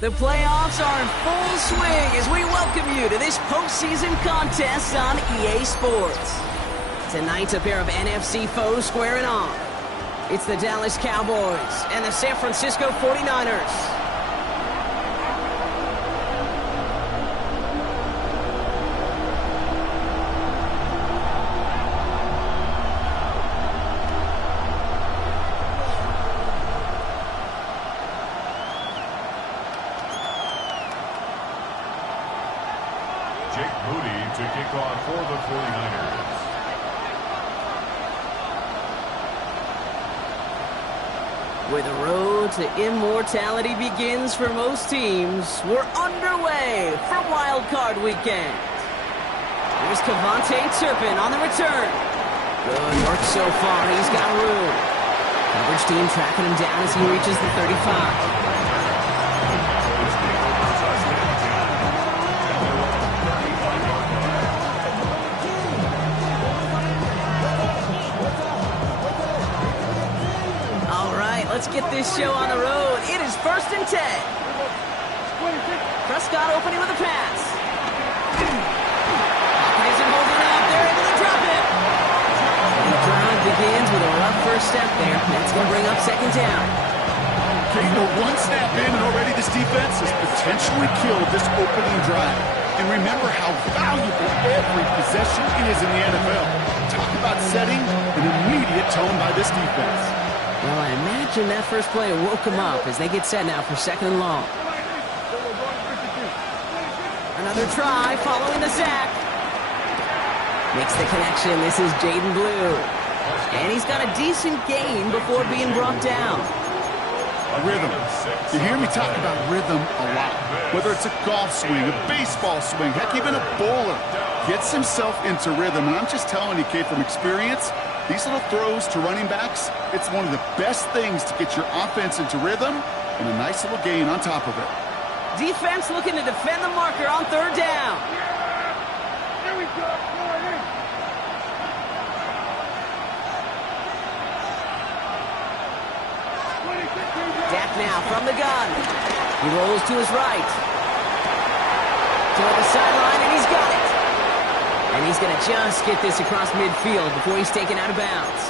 The playoffs are in full swing as we welcome you to this postseason contest on EA Sports. Tonight, a pair of NFC foes squaring off. It's the Dallas Cowboys and the San Francisco 49ers. To kick off for the 49ers. Where the road to immortality begins for most teams, we're underway for Wildcard weekend. Here's Cavante Turpin on the return. Good work so far. He's got room. Coverage team tracking him down as he reaches the 35. Let's get this show on the road. It is 1st and 10. Prescott opening with a pass. Hopkins isn't holding up. They're able to drop it. And the drive begins with a rough first step there. That's going to bring up 2nd down. Okay, one snap in and already this defense has potentially killed this opening drive. And remember how valuable every possession is in the NFL. Talk about setting an immediate tone by this defense. Well, I imagine that first play woke them up as they get set now for 2nd and long. Another try following the sack. Makes the connection. This is Jaden Blue. And he's got a decent gain before being brought down. Rhythm. You hear me talk about rhythm a lot. Whether it's a golf swing, a baseball swing, heck, even a bowler. Gets himself into rhythm. And I'm just telling you, kid, from experience, these little throws to running backs, it's one of the best things to get your offense into rhythm and a nice little gain on top of it. Defense looking to defend the marker on 3rd down. Here we go. Dak now from the gun. He rolls to his right. Toward the sideline, and he's got it. And he's going to just get this across midfield before he's taken out of bounds.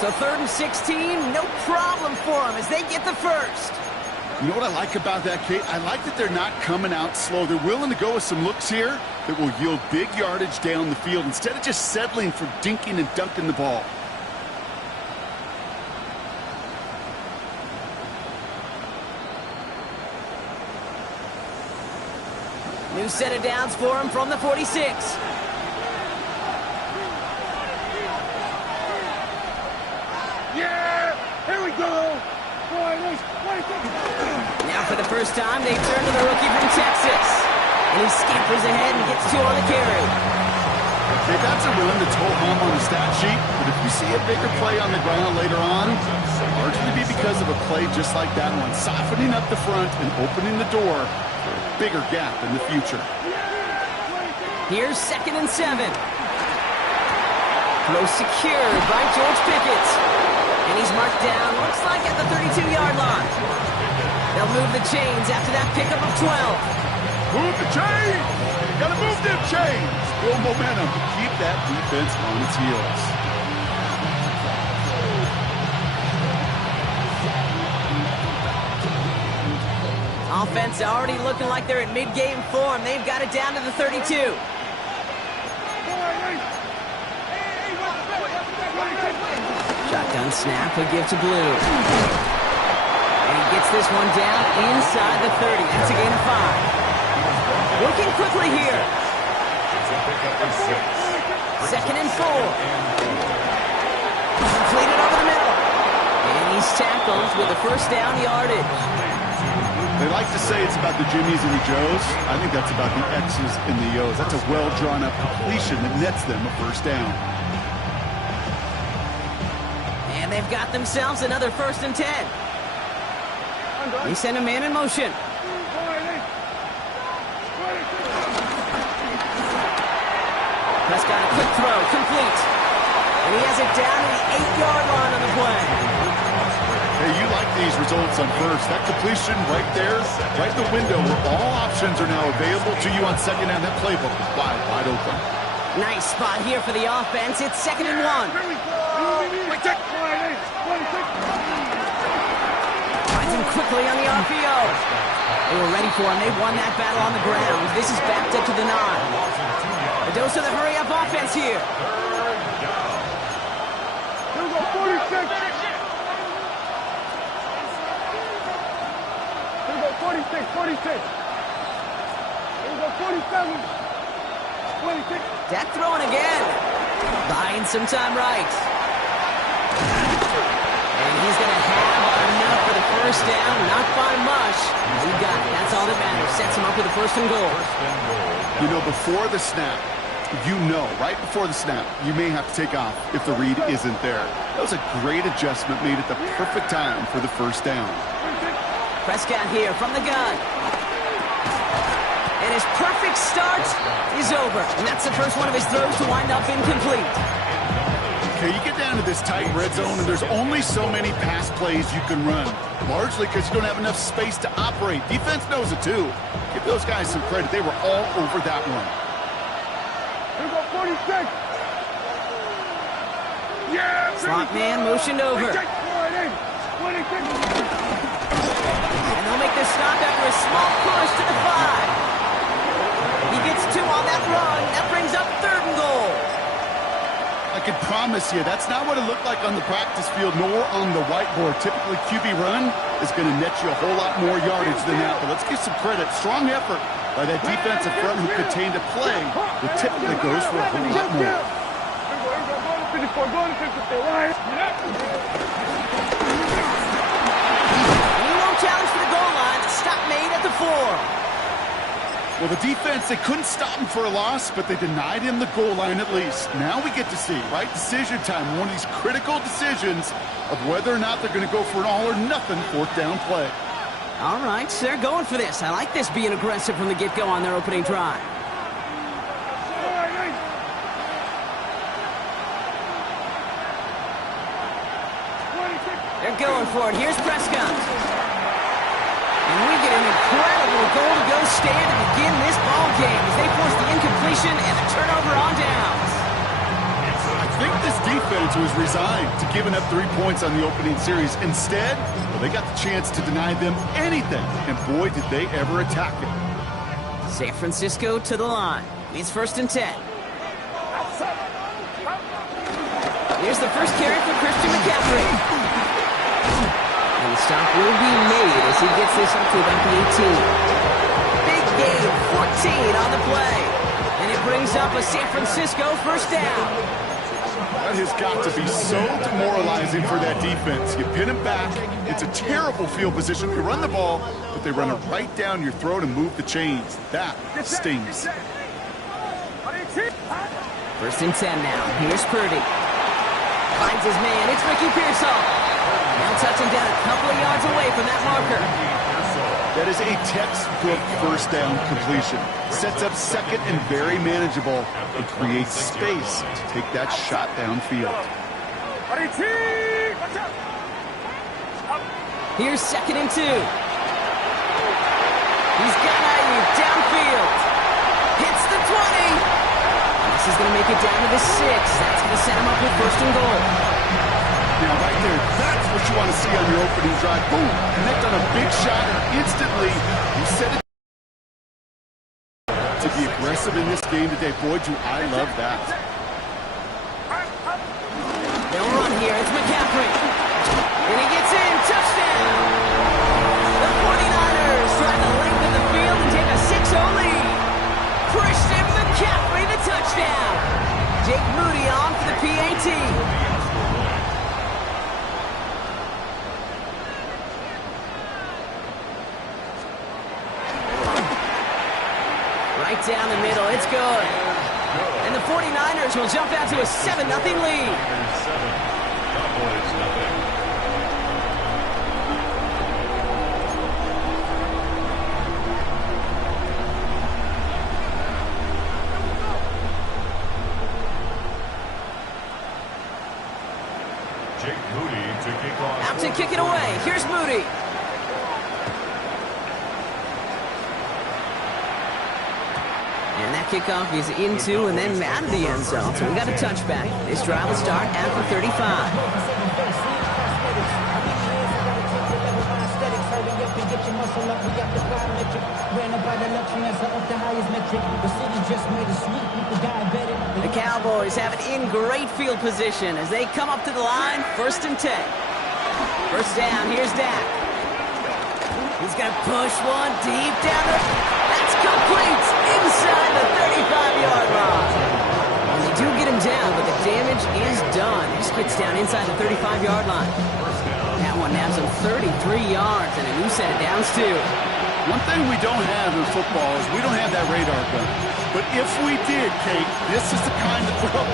So 3rd and 16, no problem for him as they get the first. You know what I like about that, Kate? I like that they're not coming out slow. They're willing to go with some looks here that will yield big yardage down the field instead of just settling for dinking and dunking the ball. New set of downs for him from the 46. Yeah! Here we go! Now for the first time, they turn to the rookie from Texas. And he scampers ahead and gets 2 on the carry. Okay, that's a run that's ho-hum on the stat sheet, but if you see a bigger play on the ground later on, largely be because of a play just like that one, softening up the front and opening the door for a bigger gap in the future. Here's 2nd and 7. Throw secured by George Pickett. And he's marked down, looks like at the 32-yard line. They'll move the chains after that pickup of 12. Move the chains! Gotta move them chains! Build momentum to keep that defense on its heels. Offense already looking like they're in mid-game form. They've got it down to the 32. Shotgun snap, a give to Blue. And he gets this one down inside the 30. That's a gain of 5. Working quickly here. 2nd and 4. Completed over the middle. And he's tackled with a 1st down yardage. They like to say it's about the Jimmies and the Joes. I think that's about the X's and the O's. That's a well-drawn-up completion that nets them a 1st down. And they've got themselves another 1st and 10. They send a man in motion. Prescott, a quick throw, complete. And he has it down to the 8-yard line on the play. Hey, you like these results on first. That completion right there, right in the window where all options are now available to you on second down. That playbook is wide open. Nice spot here for the offense. It's 2nd and 1. Here we go. Finds him quickly on the RPO. They were ready for him. They won that battle on the ground. This is backed up to the 9. A dose of the hurry-up offense here. Here we go, 46. Here we go, 46, 46. Here we go, 47. 26. Dak throwing again. Buying some time right. And he's going to have enough for the first down. Not by much. He got it. That's all that matters. Sets him up with a 1st and goal. You know, before the snap, right before the snap, you may have to take off if the read isn't there. That was a great adjustment made at the perfect time for the 1st down. Prescott here from the gun. And his perfect start is over. And that's the first one of his throws to wind up incomplete. Okay, you get down to this tight red zone, and there's only so many pass plays you can run, largely because you don't have enough space to operate. Defense knows it, too. Give those guys some credit. They were all over that one. Here we go, 46. Yeah! Slot man motioned over. 26. And they'll make this stop after a small push to the 5. He gets 2 on that run. That brings up 3rd and goal. I can promise you, that's not what it looked like on the practice field, nor on the whiteboard. Typically, QB run is going to net you a whole lot more yardage than that. But let's give some credit. Strong effort by that defensive front who contained a play that typically goes for a whole lot more. Go to 54, go to 54, right? He won't challenge for the goal line. Stop made at the 4. Well, the defense, they couldn't stop him for a loss, but they denied him the goal line at least. Now we get to see, right, decision time, one of these critical decisions of whether or not they're going to go for an all-or-nothing 4th down play. All right, so they're going for this. I like this being aggressive from the get-go on their opening drive. They're going for it. Here's Prescott. And we get an incredible goal-to-go stand to begin this ball game as they force the incompletion and the turnover on downs. I think this defense was resigned to giving up 3 points on the opening series. Instead, well, they got the chance to deny them anything, and boy, did they ever attack it. San Francisco to the line. It's 1st and 10. Here's the first carry for Christian McCaffrey. And the stop will be made as he gets this up to about the 18. Big game, 14 on the play. And it brings up a San Francisco 1st down. That has got to be so demoralizing for that defense. You pin them back. It's a terrible field position. They run the ball, but they run it right down your throat and move the chains. That stings. 1st and 10 now. Here's Purdy. Finds his man. It's Ricky Pearsall. Now touching down a couple of yards away from that marker. That is a textbook 1st down completion. Sets up 2nd and very manageable. It creates space to take that shot downfield. Here's 2nd and 2. He's got Ayuk downfield. Hits the 20. This is going to make it down to the 6. That's going to set him up with 1st and goal. Now, right there, that's what you want to see on your opening drive. Boom! Connect on a big shot, and instantly, you set it to be aggressive in this game today. Boy, do I love that. They'll run here. It's McCaffrey. And he gets in. Touchdown! The 49ers drive the length of the field and take a 6-0 lead. Christian McCaffrey, the touchdown. Jake Moody on for the PAT. Right down the middle. It's good. And the 49ers will jump out to a 7-0 lead. Jake Moody to to kick off. Out to kick it away. Here's Moody. And that kickoff is into and then out of the end zone. So we got a touchback. This drive will start at the 35. The Cowboys have it in great field position as they come up to the line, 1st and 10. First down, here's Dak. He's going to push one deep down the... That's complete inside the 35-yard line. And they do get him down, but the damage is done. He just gets down inside the 35-yard line. That one nabs him 33 yards and a new set of downs, too. One thing we don't have in football is we don't have that radar gun. But if we did, Kate, this is the kind of throw,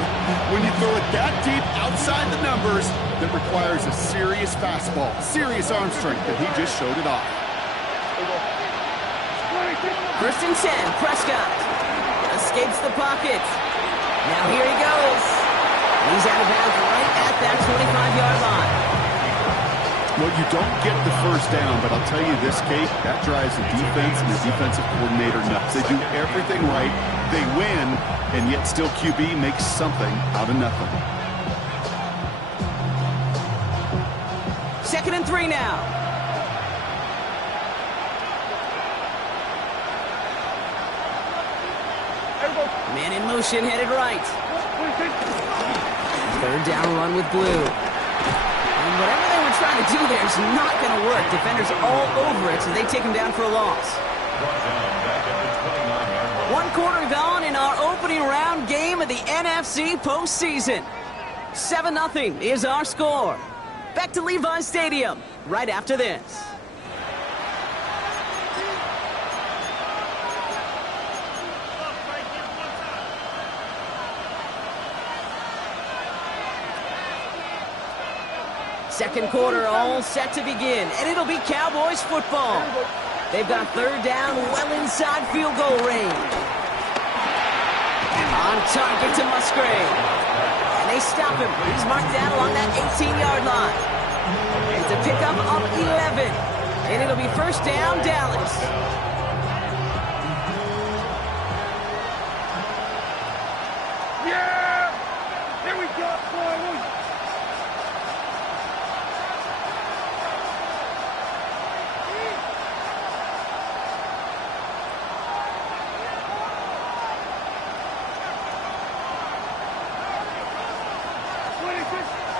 when you throw it that deep outside the numbers, that requires a serious fastball, serious arm strength, and he just showed it off. 1st and 10, Prescott escapes the pocket. Now here he goes. He's out of bounds right at that 25-yard line. Well, you don't get the first down, but I'll tell you this, Kate, that drives the defense and the defensive coordinator nuts. They do everything right, they win, and yet still QB makes something out of nothing. 2nd and 3 now. Man in motion, headed right. 3rd down run with blue. And whatever they were trying to do there is not going to work. Defenders all over it, so they take him down for a loss. 1 quarter gone in our opening round game of the NFC postseason. 7-0 is our score. Back to Levi's Stadium right after this. Second quarter all set to begin, and it'll be Cowboys football. They've got 3rd down well inside field goal range. On target to Musgrave. And they stop him. He's marked down along that 18-yard line. It's a pickup of 11. And it'll be 1st down, Dallas. Yeah! Here we go, boy.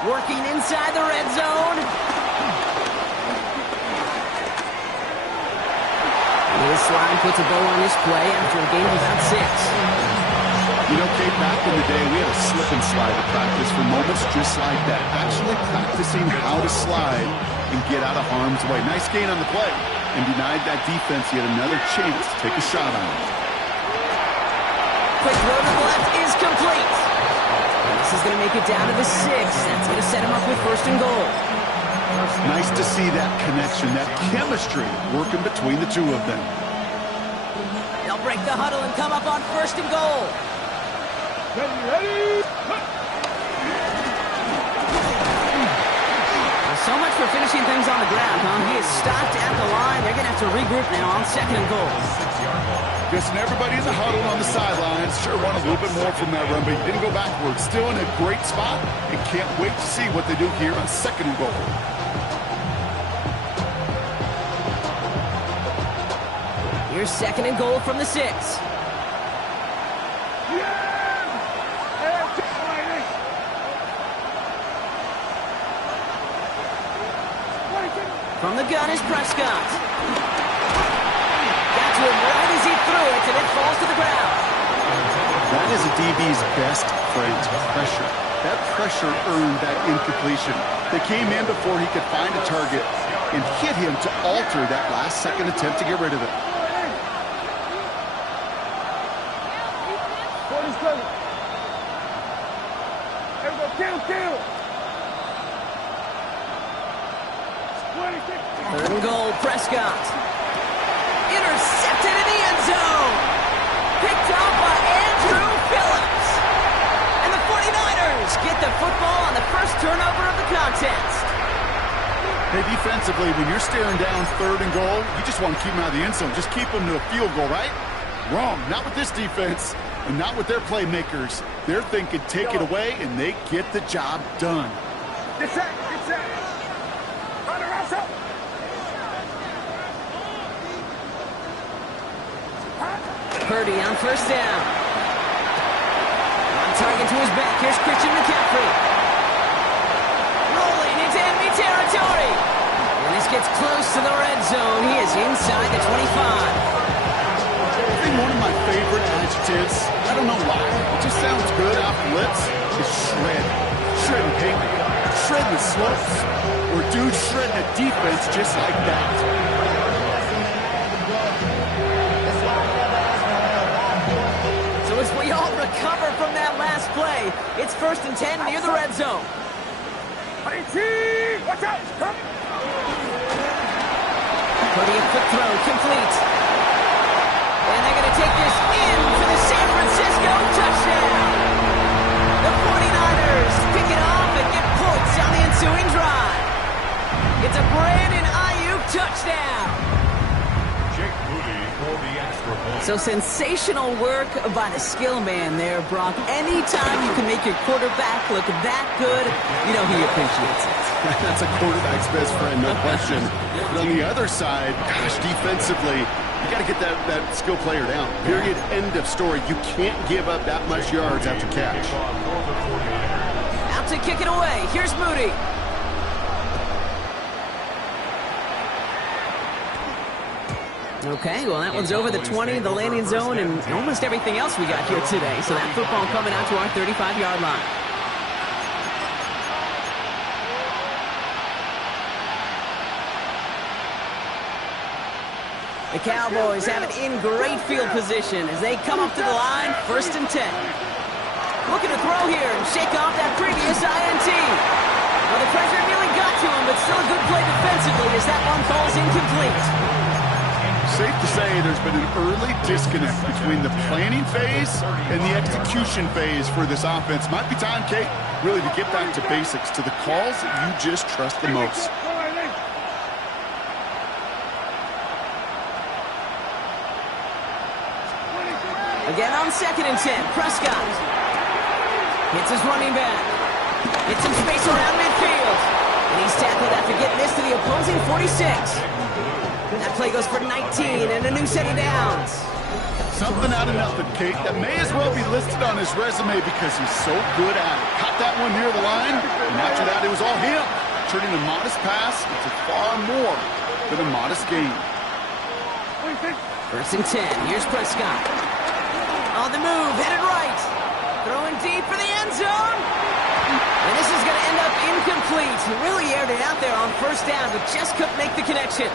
Working inside the red zone. This slide puts a bow on this play after a gain of about 6. You know, Kate, back in the day, we had a slip and slide to practice for moments just like that. Actually practicing how to slide and get out of harm's way. Nice gain on the play. And denied that defense yet another chance to take a shot on it. Quick throw to the left is complete. This is going to make it down to the 6. That's going to set him up with 1st and goal. Nice to see that connection, that chemistry working between the two of them. They'll break the huddle and come up on 1st and goal. Ready? So much for finishing things on the ground, huh? He is stopped at the line. They're going to have to regroup now on 2nd and goal. Guessing everybody in the huddle on the sidelines sure want a little bit more from that run, but he didn't go backwards. Still in a great spot and can't wait to see what they do here on 2nd and goal. Here's 2nd and goal from the 6. From the gun is Prescott. Got to him right as he threw it, and it falls to the ground. That is a DB's best friend, pressure. That pressure earned that incompletion. They came in before he could find a target and hit him to alter that last-second attempt to get rid of it. 47. Here we go, kill. 3rd and goal, Prescott. Intercepted in the end zone. Picked up by Andrew Phillips. And the 49ers get the football on the first turnover of the contest. Hey, defensively, when you're staring down 3rd and goal, you just want to keep them out of the end zone. Just keep them to a field goal, right? Wrong. Not with this defense and not with their playmakers. They're thinking take it away, and they get the job done. Get set. Get set. Run around, up. Purdy on 1st down. On target to his back. Here's Christian McCaffrey. Rolling into enemy territory. When this gets close to the red zone, he is inside the 25. I think one of my favorite adjectives, I don't know why, it just sounds good off the lips, is shred. Shredding pavement. Shredding the slopes. Or dude shredding a defense just like that. So as we all recover from that last play, it's 1st and 10 near the red zone. Watch out! Come! Purdy, a quick throw, complete. And they're going to take this in for the San Francisco touchdown. The 49ers pick it off and get points on the ensuing drive. It's a Brandon Ayuk touchdown. Jake Moody for the extra point. So sensational work by the skill man there, Brock. Anytime you can make your quarterback look that good, you know he appreciates it. That's a quarterback's best friend, no question. But on the other side, gosh, defensively, you got to get that skill player down. Period. End of story. You can't give up that much yards after catch. Out to kick it away. Here's Moody. Okay, well, that one's over the 20, the landing zone, and almost everything else we got here today. So that football coming out to our 35-yard line. The Cowboys have it in great field position as they come up to the line, 1st and 10. Looking to throw here and shake off that previous INT. Well, the pressure nearly got to him, but still a good play defensively as that one falls incomplete. Safe to say there's been an early disconnect between the planning phase and the execution phase for this offense. Might be time, Kate, really to get back to basics, to the calls that you just trust the most. Again on 2nd and 10, Prescott hits his running back. Gets some space around midfield. And he's tackled after getting this to the opposing 46. That play goes for 19 and a new set of downs. Something out of nothing, Kate, that may as well be listed on his resume because he's so good at it. Caught that one near the line, and after that it was all him. Turning a modest pass into far more than a modest gain. 1st and 10, here's Prescott. On the move, headed right. Throwing deep for the end zone. And this is going to end up incomplete. He really aired it out there on 1st down, but just couldn't make the connection.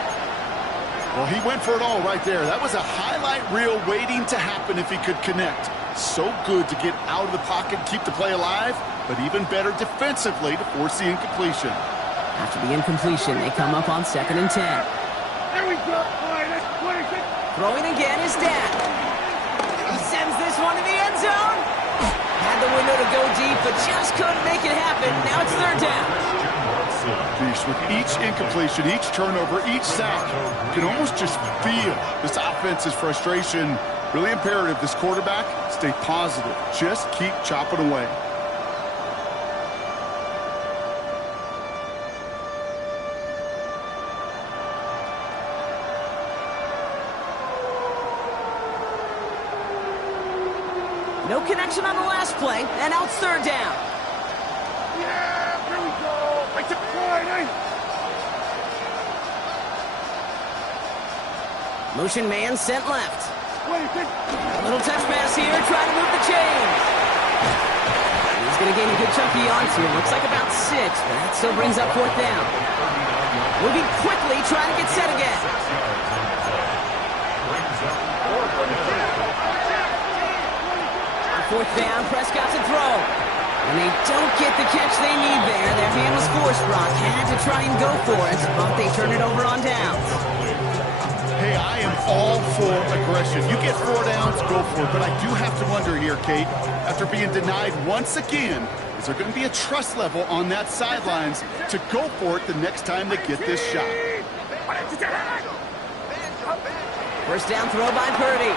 Well, he went for it all right there. That was a highlight reel waiting to happen if he could connect. So good to get out of the pocket and keep the play alive, but even better defensively to force the incompletion. After the incompletion, they come up on 2nd and 10. There we go. Throwing again is Dak. He sends this one to the end zone. Had the window to go deep, but just couldn't make it happen. Now it's 3rd down. Beast, with each incompletion, each turnover, each sack, you can almost just feel this offense's frustration. Really imperative, this quarterback, stay positive. Just keep chopping away. No connection on the last play, and now it's 3rd down. Yeah, here we go. I took the line, Motion man sent left. Wait, A little touch pass here, trying to move the chains. He's going to gain a good chunk of yards here. Looks like about 6, but that still brings up 4th down. Moving quickly, trying to get set again. On 4th down, Prescott to throw. And they don't get the catch they need there. Their hand was forced, Brock. Had to try and go for it, but they turn it over on downs. Hey, I am all for aggression. You get 4 downs, go for it. But I do have to wonder here, Kate, after being denied once again, Is there going to be a trust level on that sidelines to go for it the next time they get this shot? First down throw by Purdy.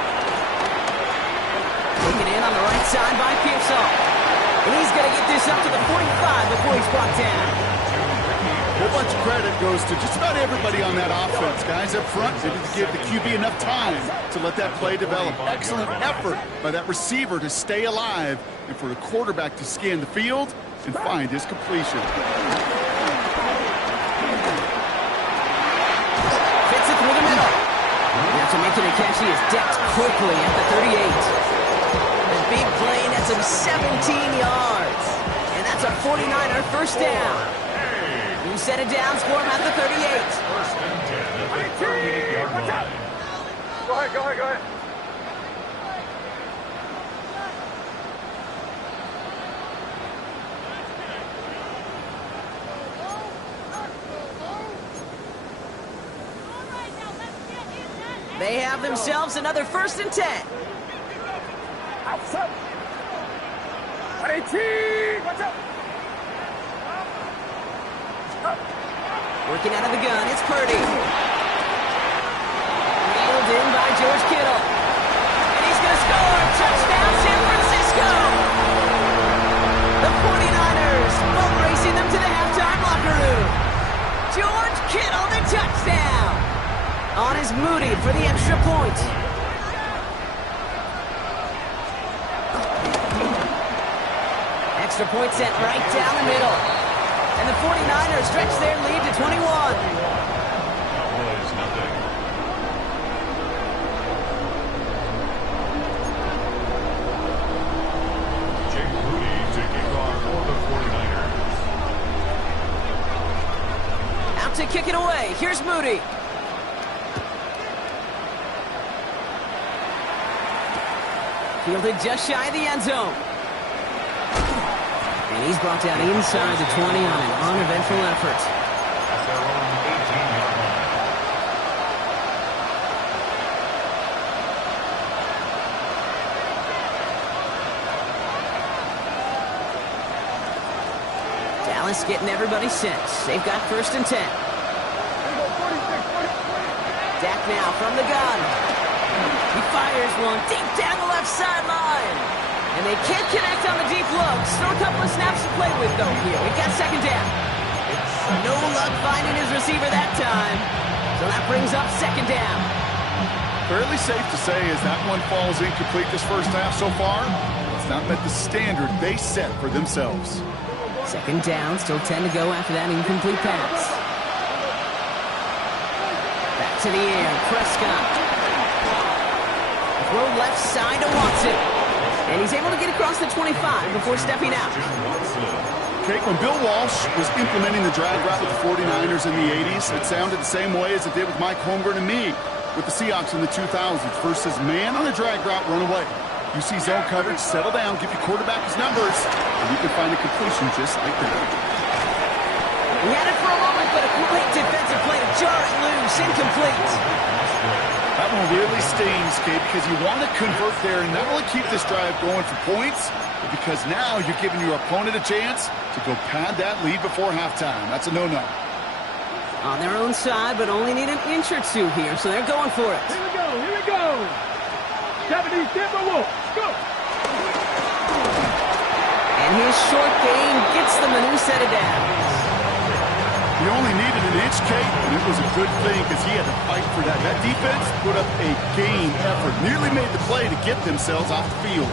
Taken in on the right side by Pearsall. And he's going to get this up to the 45 before he's brought down. A whole bunch of credit goes to just about everybody on that offense. Guys up front, they didn't give the QB enough time to let that play develop. Excellent effort by that receiver to stay alive and for the quarterback to scan the field and find his completion. Fits it through the middle. And after making a catch, he is decked quickly at the 38. The big play nets him 17 yards. And that's a 49er first down. You set it down, score him at the 38. First and 10 at the 38-yard line. Go ahead. They have themselves another first and 10. Outside. Watch out. Working out of the gun, it's Purdy. Reeled in by George Kittle. And he's going to score. Touchdown, San Francisco. The 49ers boat racing them to the halftime locker room. George Kittle, the touchdown. On his Moody for the extra point. Extra point sent right down the middle. And the 49ers stretch their lead to 21. Cowboys nothing. Jake Moody to kick off for the 49ers. Out to kick it away. Here's Moody. Fielded just shy of the end zone. And he's brought down inside the 20 on an uneventful effort. At their own 18-yard line. Dallas getting everybody set. They've got first and 10. Dak now from the gun. He fires one deep down the left sideline. And they can't connect on the deep look. Still a couple of snaps to play with, though, here. We've got second down. No luck finding his receiver that time. So that brings up second down. Fairly safe to say as that one falls incomplete this first half so far, it's not met the standard they set for themselves. Second down, still 10 to go after that incomplete pass. Back to the air, Prescott. Throw left side to Watson. And he's able to get across the 25 before stepping out. Okay, when Bill Walsh was implementing the drag route with the 49ers in the 80s, it sounded the same way as it did with Mike Holmgren and me with the Seahawks in the 2000s. First says, man on the drag route, run away. You see zone coverage, settle down, give your quarterback his numbers, and you can find a completion just like that. He had it for a moment, but a great defensive play to jar it loose, incomplete. That one really stings, Kate, because you want to convert there and not only keep this drive going for points, but because now you're giving your opponent a chance to go pad that lead before halftime. That's a no-no. On their own side, but only need an inch or two here, so they're going for it. Here we go. 70, Timberwolves, go. And his short game gets them a new set of downs. He only needed an inch, Kate, and it was a good thing because he had to fight for that. That defense put up a game effort, nearly made the play to get themselves off the field.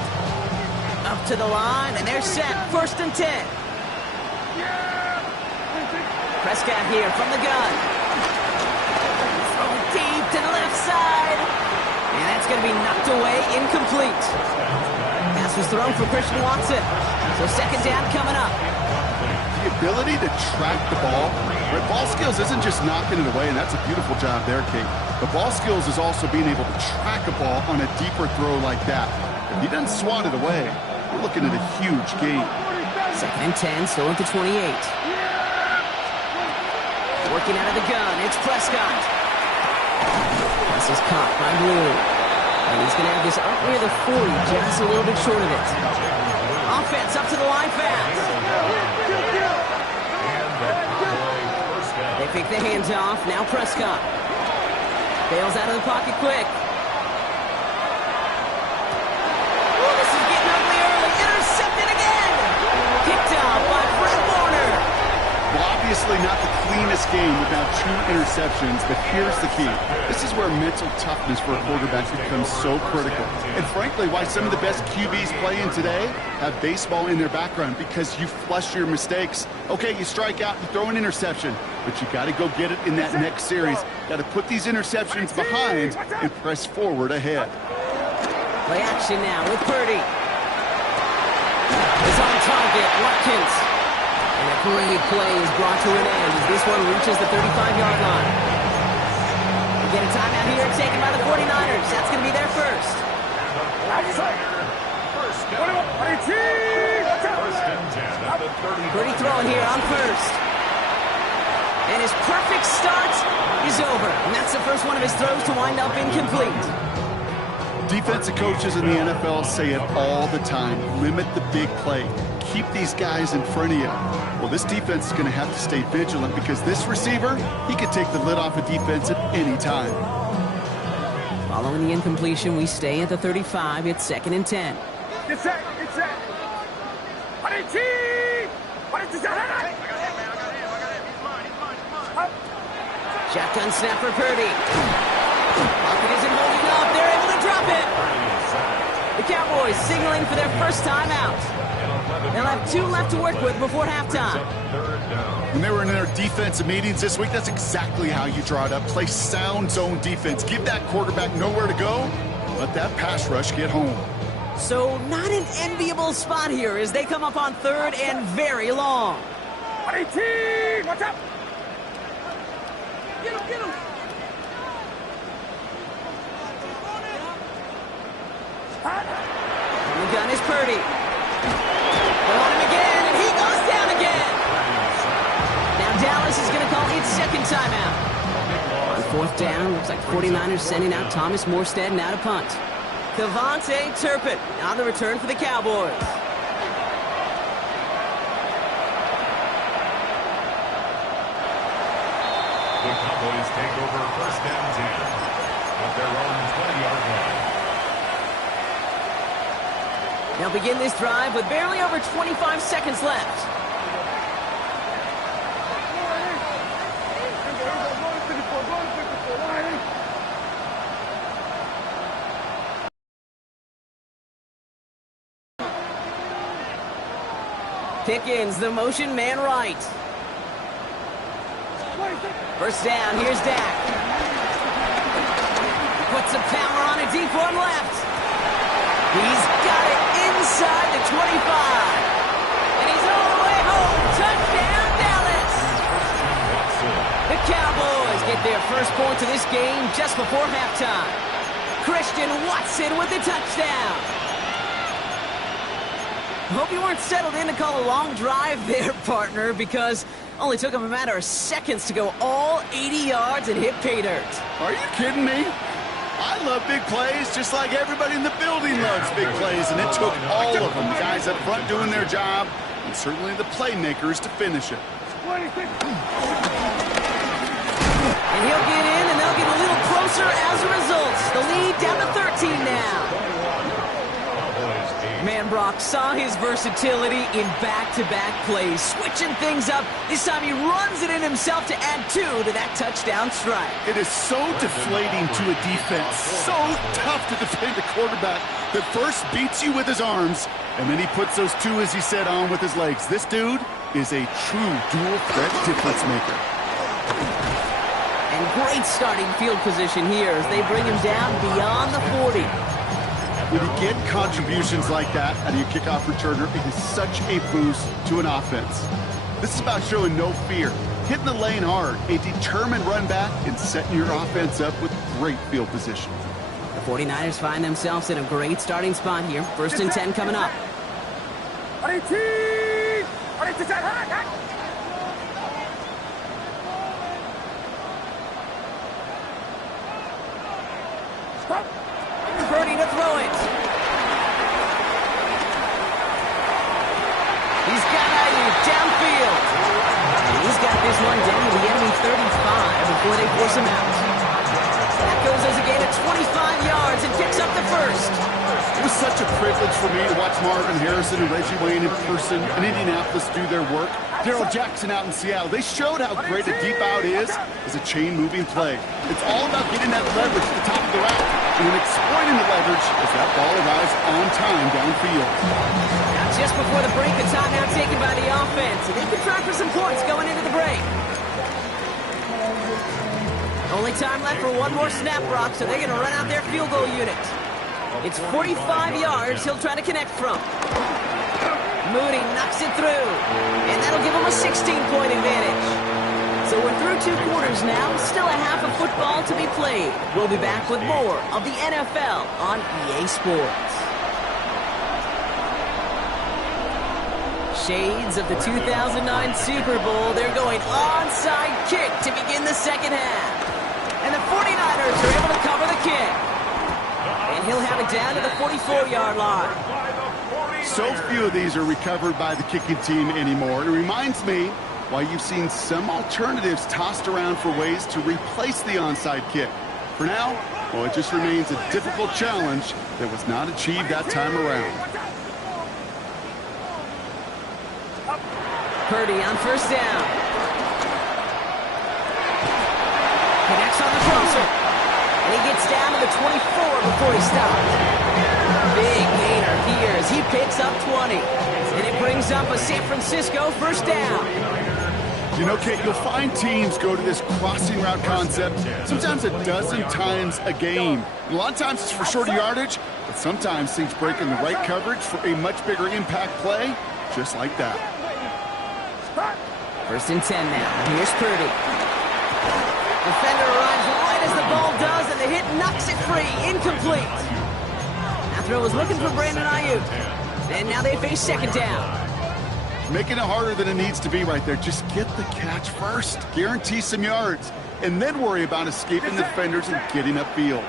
Up to the line, and they're set. First and 10. Prescott here from the gun. Throw deep to the left side. And that's going to be knocked away, incomplete. Pass was thrown for Christian Watson. So second down coming up. The ability to track the ball. Right, ball skills isn't just knocking it away, and that's a beautiful job there, Kate. The ball skills is also being able to track a ball on a deeper throw like that. If he doesn't swat it away, we're looking at a huge gain. Second and 10, still at the 28. Working out of the gun, it's Prescott. This is caught by Blue. And he's going to have this up near the 40, just a little bit short of it. Offense up to the line fast. the handoff. Now Prescott. Bails out of the pocket quick. Oh, this is getting ugly early. Intercepted again. Picked up by Fred Warner. Well, obviously not the cleanest game with now 2 interceptions, but here's the key. This is where mental toughness for a quarterback becomes so critical. And frankly, why some of the best QBs playing today have baseball in their background, because you flush your mistakes. Okay, you strike out, you throw an interception, but you got to go get it in that next series. Got to put these interceptions behind and press forward ahead. Play action now with Purdy. It's on target, Watkins. And a great play is brought to an end as this one reaches the 35-yard line. We get a timeout here taken by the 49ers. That's going to be their first. Purdy throwing here on first. And his perfect start is over. And that's the first one of his throws to wind up incomplete. Defensive coaches in the NFL say it all the time. Limit the big play. Keep these guys in front of you. Well, this defense is going to have to stay vigilant because this receiver, he could take the lid off a defense at any time. Following the incompletion, we stay at the 35. It's 2nd and 10. Get set, get set. Shotgun snap for Purdy. Pocket isn't holding up. They're able to drop it. The Cowboys signaling for their first time out. They'll have 2 left to work with before halftime. When they were in their defensive meetings this week, that's exactly how you draw it up. Play sound zone defense. Give that quarterback nowhere to go. Let that pass rush get home. So not an enviable spot here as they come up on 3rd and very long. What's up? Get him, get him. And the gun is Purdy. On him again, and he goes down again. Now Dallas is going to call its 2nd timeout. On 4th down, looks like 49ers sending out Thomas Morstead now to punt. Kevontae Turpin on the return for the Cowboys. The Cowboys take over 1st and 10 at their own 20-yard line. They'll begin this drive with barely over 25 seconds left. Pickens, the motion man right. First down, here's Dak. Puts some power on a deep one left. He's got it inside the 25. And he's all the way home. Touchdown, Dallas. The Cowboys get their first point to this game just before halftime. Christian Watson with the touchdown. Hope you weren't settled in to call a long drive there, partner, because only took him a matter of seconds to go all 80 yards and hit pay dirt. Are you kidding me? I love big plays just like everybody in the building loves big plays, and it took all of them, guys up front doing their job, and certainly the playmakers to finish it. And he'll get in, and they'll get a little closer as a result. The lead down to 13 now. Man, Brock saw his versatility in back-to-back plays, switching things up. This time he runs it in himself to add 2 to that touchdown strike. It is so deflating to a defense, so tough to defend a quarterback that first beats you with his arms, and then he puts those 2, as he said, on with his legs. This dude is a true dual-threat difference maker. And great starting field position here as they bring him down beyond the 40. When you get contributions like that out of your kickoff returner, it is such a boost to an offense. This is about showing no fear, hitting the lane hard, a determined run back, and setting your offense up with great field position. The 49ers find themselves in a great starting spot here. 1st and 10 coming up. Purdy to throw it. He's got Ayuk downfield. And he's got this one down to the enemy 35. before they force him out. That goes as a gain of 25 yards and picks up the first. It was such a privilege for me to watch Marvin Harrison and Reggie Wayne in person in Indianapolis do their work. Darrell Jackson out in Seattle. They showed how great a deep out is as a chain-moving play. It's all about getting that leverage at the top of the route and then exploiting the leverage as that ball arrives on time downfield. Now just before the break, a timeout taken by the offense. They can try for some points going into the break. Only time left for one more snap, Brock, so they're going to run out their field goal unit. It's 45 yards he'll try to connect from. Moody knocks it through, and that'll give him a 16-point advantage. So we're through 2 quarters now, still a half of football to be played. We'll be back with more of the NFL on EA Sports. Shades of the 2009 Super Bowl, they're going onside kick to begin the second half. And the 49ers are able to cover the kick. And he'll have it down to the 44-yard line. So few of these are recovered by the kicking team anymore. It reminds me why you've seen some alternatives tossed around for ways to replace the onside kick. For now, well, it just remains a difficult challenge that was not achieved that time around. Purdy on first down. Connects on the crosser. And he gets down to the 24 before he stops. Big gainer here as he picks up 20. And it brings up a San Francisco first down. You know, Kate, you'll find teams go to this crossing route concept sometimes a dozen times a game. And a lot of times it's for shorter yardage, but sometimes things break in the right coverage for a much bigger impact play, just like that. First and 10 now. Here's Purdy. Defender arrives right as the ball does, and the hit knocks it free. Incomplete. That throw was looking for Brandon Ayuk. And now they face second down. Making it harder than it needs to be right there. Just get the catch first. Guarantee some yards. And then worry about escaping the defenders and getting upfield.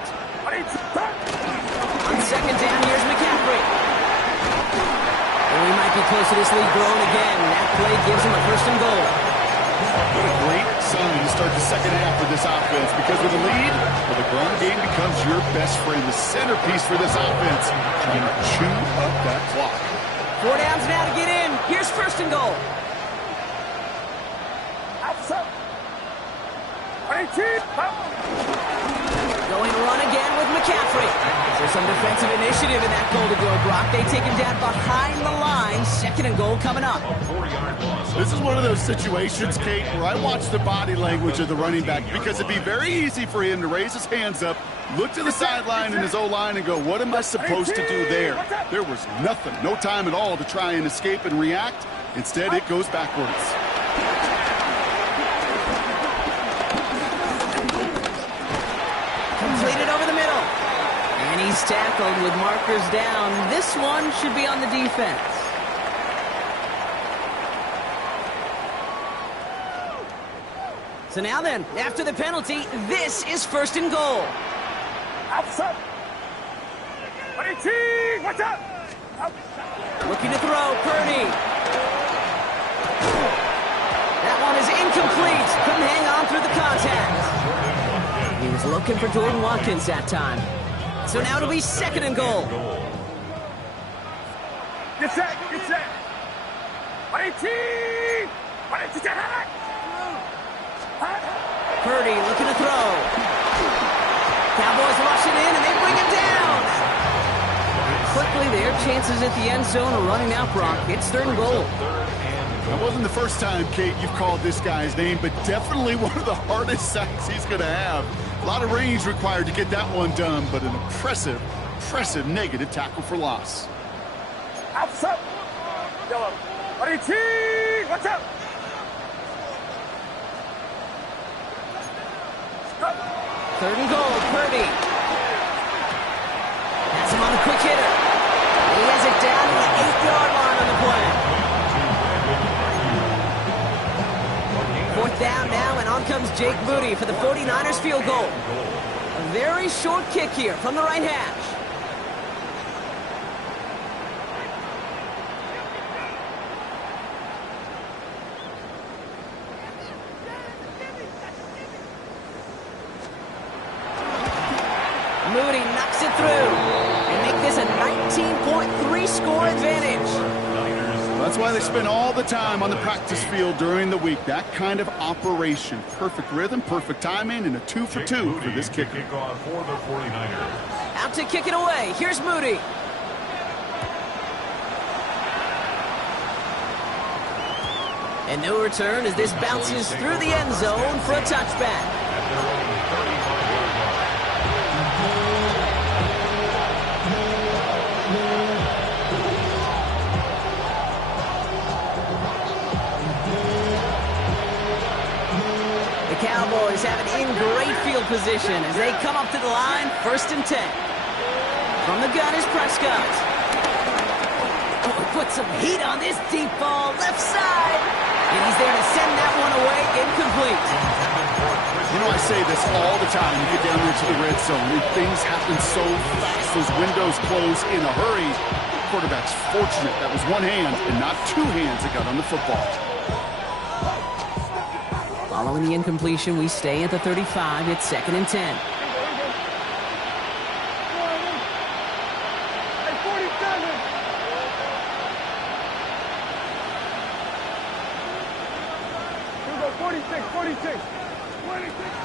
On second down, here's McCaffrey. And we might be close to this lead growing again. That play gives him a first and goal. What a great sign to start the second half for this offense, because with a lead, well, the ground game becomes your best friend, the centerpiece for this offense, trying to chew up that clock. 4 downs now to get in. Here's first and goal. Going to run again with McCaffrey. There's some defensive initiative in that goal to go, Brock. They take him down behind the line. Second and goal coming up. This is one of those situations, Kate, where I watch the body language of the running back, because it'd be very easy for him to raise his hands up, look to the sideline in his O-line and go, what am I supposed to do there? There was nothing, no time at all to try and escape and react. Instead, it goes backwards. Completed over the middle. And he's tackled with markers down. This one should be on the defense. So now then, after the penalty, this is first and goal. Outside. Watch out. Looking to throw, Purdy. That one is incomplete. Couldn't hang on through the contact. He was looking for Jordan Watkins that time. So now it'll be second and goal. Get set. Purdy looking to throw. Cowboys rush it in and they bring him down. Quickly, their chances at the end zone are running out, Brock. It's third and goal. That wasn't the first time, Kate, you've called this guy's name, but definitely one of the hardest sacks he's going to have. A lot of range required to get that one done, but an impressive negative tackle for loss. Outside. Yellow. Watch out. Third and goal, Purdy. Has him on the quick hitter. He has it down to the 8-yard line on the play. Fourth down now, and on comes Jake Moody for the 49ers field goal. A very short kick here from the right hash. 18.3 score advantage. That's why they spend all the time on the practice field during the week. That kind of operation. Perfect rhythm, perfect timing, and a 2 for 2 for this kicker. Kickoff for the 49ers. Out to kick it away. Here's Moody. And no return as this bounces through the end zone for a touchback. At their own 35-yard line. The Cowboys have it in great field position as they come up to the line, 1st and 10. From the gun is Prescott. Oh, put some heat on this deep ball, left side. And he's there to send that one away, incomplete. You know, I say this all the time. You get down there to the red zone, and things happen so fast. Those windows close in a hurry. The quarterback's fortunate that was one hand and not two hands that got on the football. Following the incompletion, we stay at the 35. It's 2nd and 10.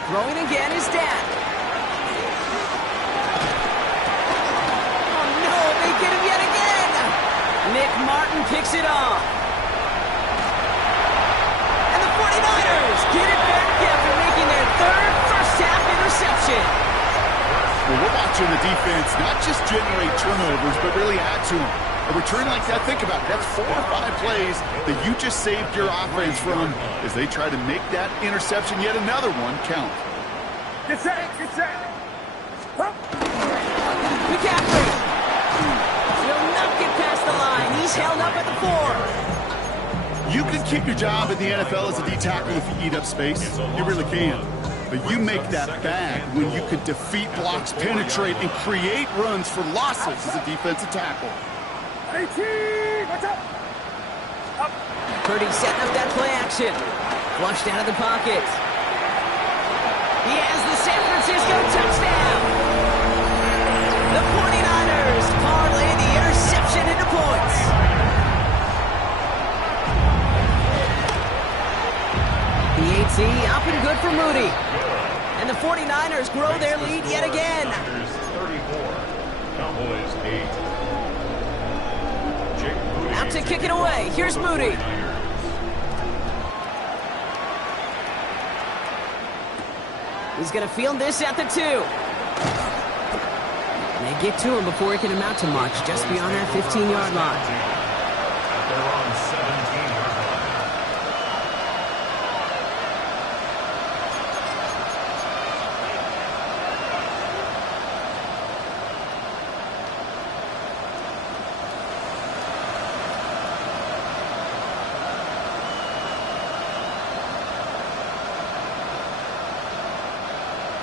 Throwing again is Dan. Oh no, they get him yet again. Nick Martin picks it off. And the 49ers get it back after making their 3rd first-half interception. Well, we're watching the defense not just generate turnovers, but really add to them. A return like that, think about it. That's 4 or 5 plays that you just saved your offense from as they try to make that interception, yet another one, count. Get set, get set. McCaffrey will not get past the line. He's held up at the 4. You can keep your job in the NFL as a D-tackle if you eat up space. You really can. But you make that bad when you could defeat blocks, penetrate, and create runs for losses as a defensive tackle. 18, watch out. Up. Purdy setting up that play action. Flushed out of the pocket. He has the San Francisco touchdown. The 49ers parlay the interception into points. The AT up and good for Moody. And the 49ers grow their lead yet again. 34, Cowboys 8. Out to kick it away. Here's Moody. He's going to field this at the 2. And they get to him before he can amount to much, just beyond that 15-yard line. At their own 17-yard line.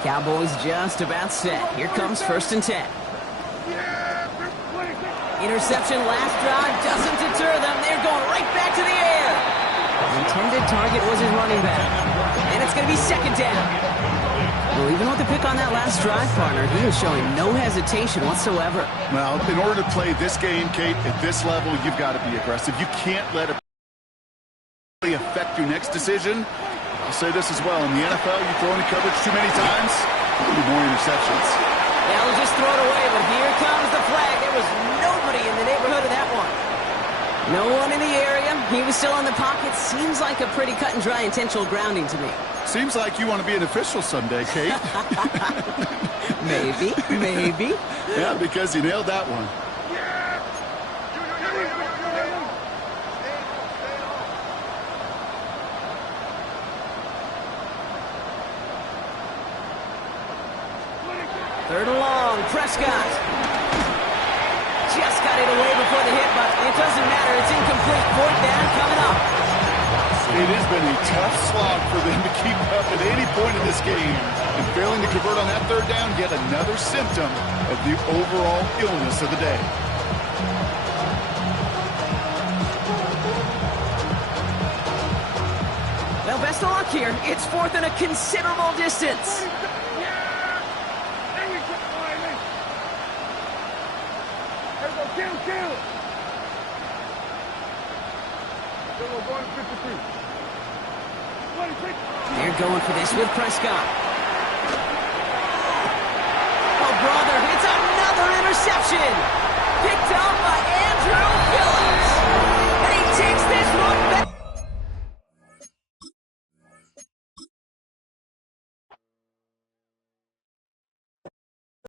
Cowboys just about set. Here comes 1st and 10. Interception last drive doesn't deter them. They're going right back to the air. The intended target was his running back. And it's going to be 2nd down. Well, even with the pick on that last drive, partner, he was showing no hesitation whatsoever. Well, in order to play this game, Kate, at this level, you've got to be aggressive. You can't let it really affect your next decision. I'll say this as well. In the NFL, you throw into coverage too many times, there'll be more interceptions. They'll just throw it away, but here comes the flag. There was nobody in the neighborhood of that one. No one in the area. He was still in the pocket. Seems like a pretty cut and dry intentional grounding to me. Seems like you want to be an official someday, Kate. Maybe, maybe. Yeah, because you nailed that one. Third and long, Prescott. Just got it away before the hit, but it doesn't matter. It's incomplete. 4th down coming up. It has been a tough slog for them to keep up at any point in this game. And failing to convert on that 3rd down, yet another symptom of the overall illness of the day. Well, best of luck here. It's 4th and a considerable distance. we're going to 53. 26. They're going for this with Prescott. Oh, brother, it's another interception.